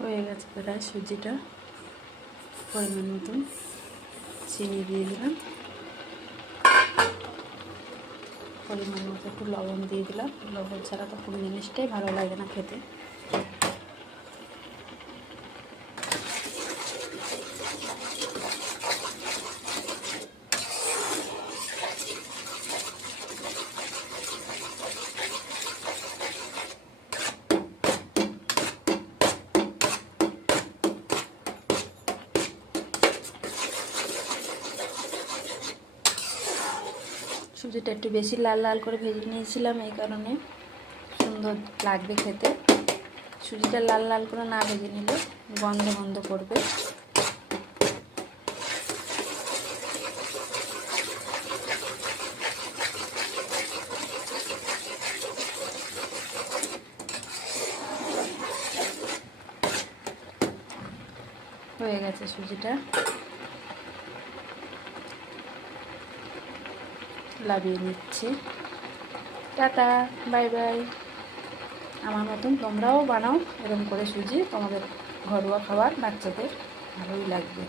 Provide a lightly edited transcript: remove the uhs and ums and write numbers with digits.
হয়ে গেছে প্রায় সুজিটা। পরিমাণ মতন চিনি দিয়ে দিলাম, পরিমাণ মতো একটু লবণ দিয়ে দিলাম। লবণ ছাড়া তো কোনো জিনিসটাই ভালো লাগে না খেতে। সুজিটা একটু বেশি লাল লাল করে ভেজে নিয়েছিলাম, এই কারণে সুন্দর লাগবে খেতে। সুজিটা লাল লাল করে না ভেজে নিলে গন্ধ গন্ধ করবে। হয়ে গেছে সুজিটা, লাভিয়ে নিচ্ছি। Tata, bye bye. আমার মতন তোমরাও বানাও এরকম করে সুজি, তোমাদের ঘরোয়া খাবার বাচ্চাদের ভালোই লাগবে।